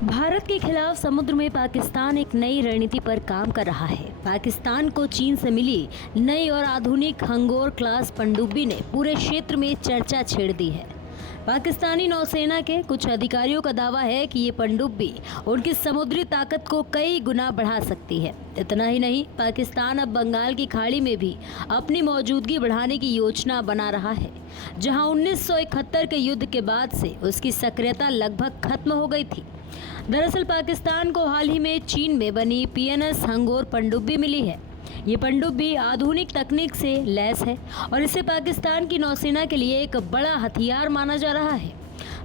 भारत के खिलाफ समुद्र में पाकिस्तान एक नई रणनीति पर काम कर रहा है। पाकिस्तान को चीन से मिली नई और आधुनिक हंगोर क्लास पनडुब्बी ने पूरे क्षेत्र में चर्चा छेड़ दी है। पाकिस्तानी नौसेना के कुछ अधिकारियों का दावा है कि ये पनडुब्बी उनकी समुद्री ताकत को कई गुना बढ़ा सकती है। इतना ही नहीं, पाकिस्तान अब बंगाल की खाड़ी में भी अपनी मौजूदगी बढ़ाने की योजना बना रहा है, जहां 1971 के युद्ध के बाद से उसकी सक्रियता लगभग खत्म हो गई थी। दरअसल पाकिस्तान को हाल ही में चीन में बनी PNS हंगोर पनडुब्बी मिली है। ये पनडुब्बी आधुनिक तकनीक से लैस है और इसे पाकिस्तान की नौसेना के लिए एक बड़ा हथियार माना जा रहा है।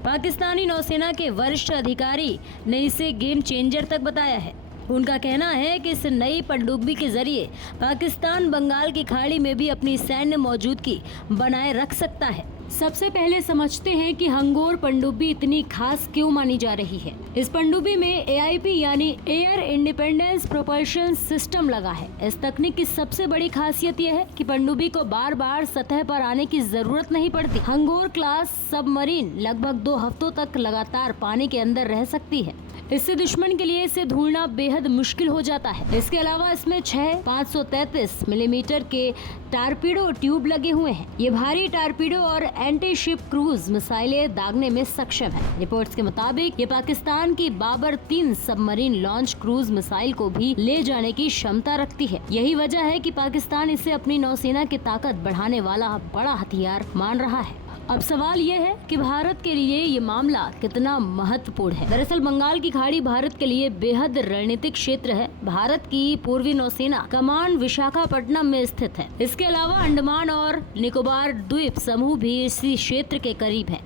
पाकिस्तानी नौसेना के वरिष्ठ अधिकारी ने इसे गेम चेंजर तक बताया है। उनका कहना है कि इस नई पनडुब्बी के जरिए पाकिस्तान बंगाल की खाड़ी में भी अपनी सैन्य मौजूदगी बनाए रख सकता है। सबसे पहले समझते हैं कि हंगोर पनडुब्बी इतनी खास क्यों मानी जा रही है। इस पनडुब्बी में AIP यानी एयर इंडिपेंडेंस प्रोपल्शन सिस्टम लगा है। इस तकनीक की सबसे बड़ी खासियत यह है कि पनडुब्बी को बार बार सतह पर आने की जरूरत नहीं पड़ती। हंगोर क्लास सबमरीन लगभग 2 हफ्तों तक लगातार पानी के अंदर रह सकती है। इससे दुश्मन के लिए इसे ढूंढना बेहद मुश्किल हो जाता है। इसके अलावा इसमें 6 533 मिलीमीटर के टारपीडो ट्यूब लगे हुए हैं। ये भारी टारपीडो और एंटी शिप क्रूज मिसाइलें दागने में सक्षम है। रिपोर्ट्स के मुताबिक ये पाकिस्तान की Babur 3 submarine launch cruise missile को भी ले जाने की क्षमता रखती है। यही वजह है कि पाकिस्तान इसे अपनी नौसेना की ताकत बढ़ाने वाला बड़ा हथियार मान रहा है। अब सवाल यह है कि भारत के लिए ये मामला कितना महत्वपूर्ण है। दरअसल बंगाल की खाड़ी भारत के लिए बेहद रणनीतिक क्षेत्र है। भारत की पूर्वी नौसेना कमांड विशाखापट्टनम में स्थित है। इसके अलावा अंडमान और निकोबार द्वीप समूह भी इसी क्षेत्र के करीब है।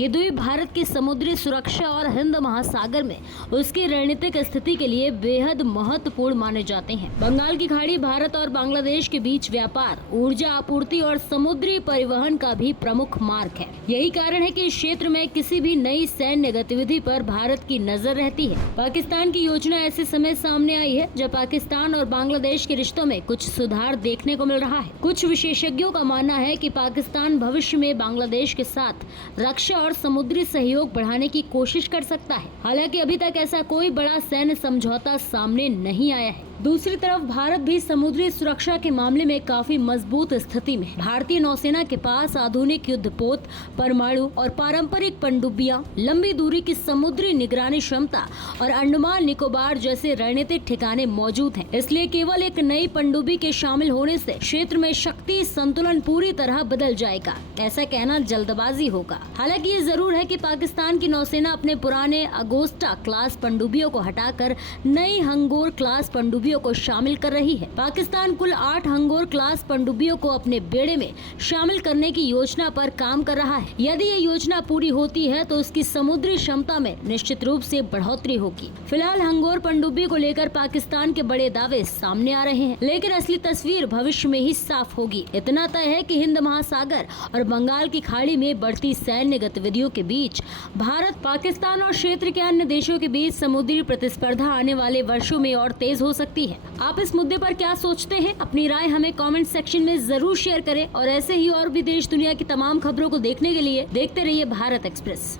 ये द्वीप भारत की समुद्री सुरक्षा और हिंद महासागर में उसकी रणनीतिक स्थिति के लिए बेहद महत्वपूर्ण माने जाते हैं। बंगाल की खाड़ी भारत और बांग्लादेश के बीच व्यापार, ऊर्जा आपूर्ति और समुद्री परिवहन का भी प्रमुख मार्ग है। यही कारण है कि इस क्षेत्र में किसी भी नई सैन्य गतिविधि पर भारत की नजर रहती है। पाकिस्तान की योजना ऐसे समय सामने आई है जब पाकिस्तान और बांग्लादेश के रिश्तों में कुछ सुधार देखने को मिल रहा है। कुछ विशेषज्ञों का मानना है कि पाकिस्तान भविष्य में बांग्लादेश के साथ रक्षा और समुद्री सहयोग बढ़ाने की कोशिश कर सकता है। हालांकि अभी तक ऐसा कोई बड़ा सैन्य समझौता सामने नहीं आया है। दूसरी तरफ भारत भी समुद्री सुरक्षा के मामले में काफी मजबूत स्थिति में है। भारतीय नौसेना के पास आधुनिक युद्धपोत, परमाणु और पारंपरिक पनडुब्बियां, लंबी दूरी की समुद्री निगरानी क्षमता और अंडमान निकोबार जैसे रणनीतिक ठिकाने मौजूद हैं। इसलिए केवल एक नई पनडुब्बी के शामिल होने से क्षेत्र में शक्ति संतुलन पूरी तरह बदल जाएगा। ऐसा कहना जल्दबाजी होगा। हालांकि ये जरूर है कि पाकिस्तान की नौसेना अपने पुराने अगोस्टा क्लास पनडुब्बियों को हटाकर नई हंगोर क्लास पनडुब्बियों को शामिल कर रही है। पाकिस्तान कुल 8 हंगोर क्लास पनडुब्बियों को अपने बेड़े में शामिल करने की योजना पर काम कर रहा है। यदि ये योजना पूरी होती है तो उसकी समुद्री क्षमता में निश्चित रूप से बढ़ोतरी होगी। फिलहाल हंगोर पनडुब्बी को लेकर पाकिस्तान के बड़े दावे सामने आ रहे हैं, लेकिन असली तस्वीर भविष्य में ही साफ होगी। इतना तय है कि हिंद महासागर और बंगाल की खाड़ी में बढ़ती सैन्य गतिविधियों के बीच भारत, पाकिस्तान और क्षेत्र के अन्य देशों के बीच समुद्री प्रतिस्पर्धा आने वाले वर्षों में और तेज हो सकती है। आप इस मुद्दे पर क्या सोचते हैं? अपनी राय हमें कमेंट सेक्शन में जरूर शेयर करें और ऐसे ही और भी देश दुनिया की तमाम खबरों को देखने के लिए देखते रहिए भारत एक्सप्रेस।